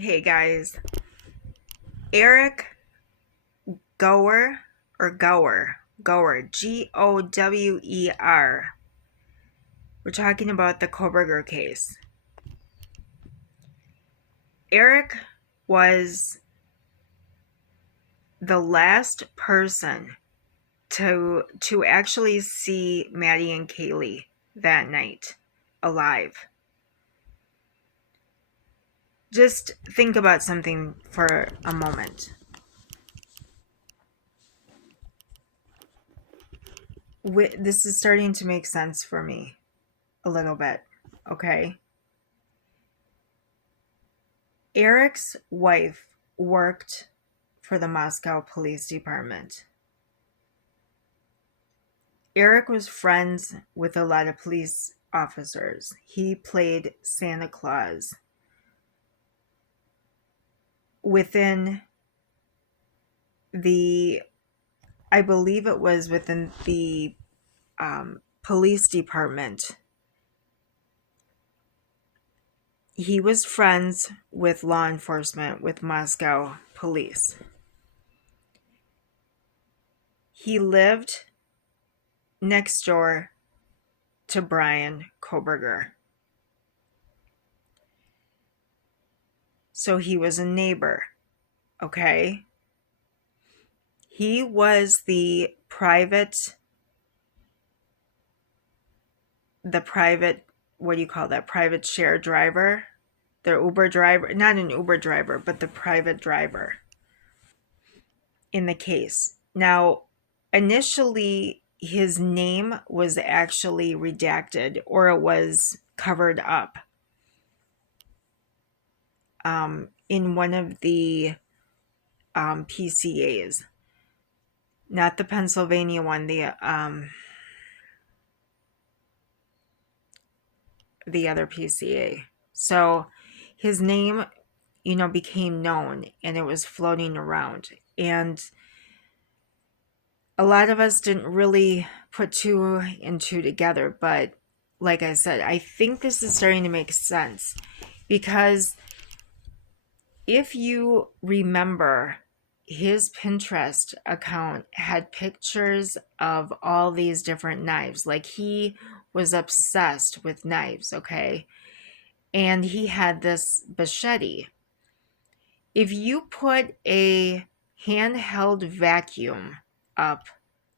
Hey guys, Eric Gower Gower, Gower. We're talking about the Kohberger case. Eric was the last person to actually see Maddie and Kaylee that night alive. Just think about something for a moment. This is starting to make sense for me a little bit, okay? Eric's wife worked for the Moscow Police Department. Eric was friends with a lot of police officers. He played Santa Claus within the, I believe it was within the police department. He was friends with law enforcement, with Moscow police. He lived next door to Brian Kohberger. So he was a neighbor, okay? He was the private, what do you call that? Private share driver? The Uber driver, not an Uber driver, but the private driver in the case. Now, initially, his name was actually redacted, or it was covered up in one of the PCAs, not the Pennsylvania one, the other PCA. So his name, became known, and it was floating around. And a lot of us didn't really put two and two together, but like I said, I think this is starting to make sense, because if you remember, his Pinterest account had pictures of all these different knives. Like, he was obsessed with knives, okay? And he had this machete. If you put a handheld vacuum up,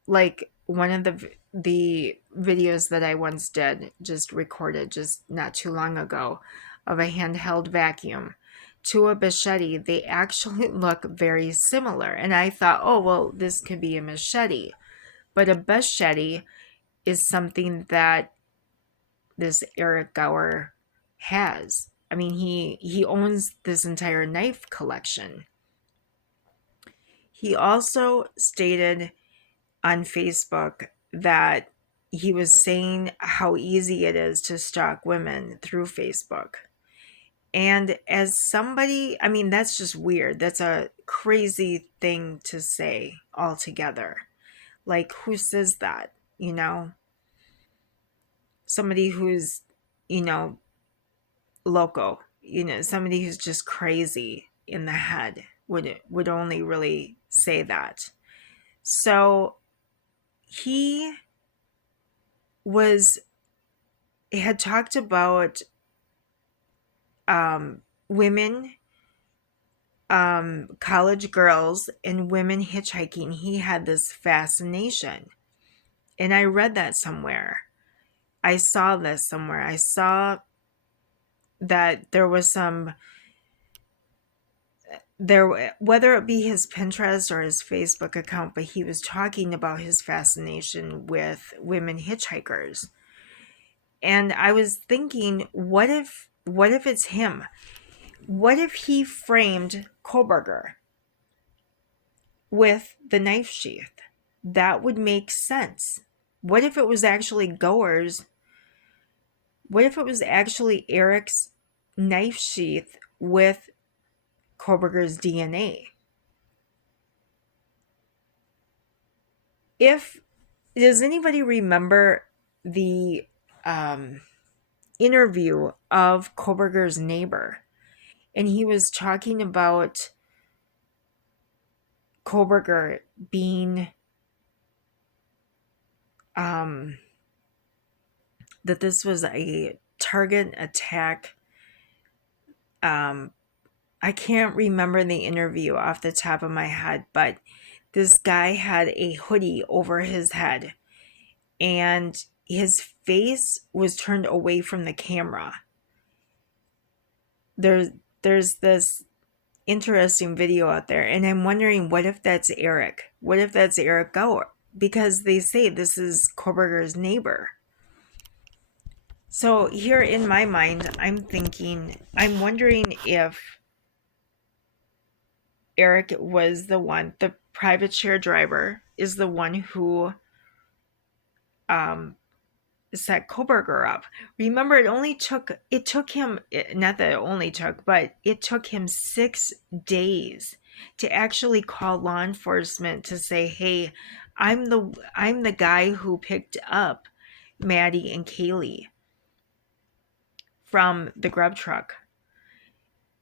like one of the videos that I once did, just recorded just not too long ago, of a handheld vacuum to a machete, they actually look very similar. And I thought, oh, well, this could be a machete. But a machete is something that this Eric Gower has. I mean, he owns this entire knife collection. He also stated on Facebook that he was saying how easy it is to stalk women through Facebook. And as somebody, I mean, that's just weird. That's a crazy thing to say altogether. Like, who says that? Somebody who's, you know, loco, somebody who's just crazy in the head would only really say that. So he was had talked about women, college girls, and women hitchhiking. He had this fascination, and I read that somewhere. I saw this somewhere. I saw that there was some there, whether it be his Pinterest or his Facebook account, but he was talking about his fascination with women hitchhikers. And I was thinking, what if it's him? What if he framed Kohberger with the knife sheath? That would make sense. What if it was actually Goer's? What if it was actually Eric's knife sheath with Kohberger's DNA? If Does anybody remember the interview of Kohberger's neighbor? And he was talking about Kohberger being um, that this was a target attack. I can't remember the interview off the top of my head, but this guy had a hoodie over his head and his face was turned away from the camera. There's this interesting video out there, and I'm wondering, what if that's Eric? What if that's Eric Gower? Because they say this is Kohberger's neighbor. So here in my mind, I'm wondering if Eric was the private share driver is the one who um, set Kohberger up. Remember, it took him, not that it only took, but it took him 6 days to actually call law enforcement to say, hey, I'm the guy who picked up Maddie and Kaylee from the grub truck.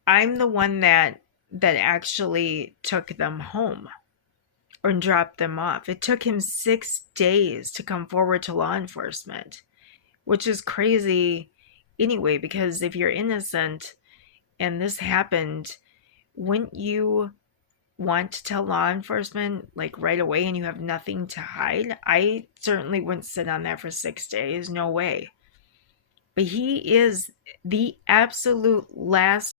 I'm the one that actually took them home or dropped them off. It took him 6 days to come forward to law enforcement, which is crazy anyway, because if you're innocent and this happened, wouldn't you want to tell law enforcement like right away and you have nothing to hide? I certainly wouldn't sit on that for 6 days. No way. But he is the absolute last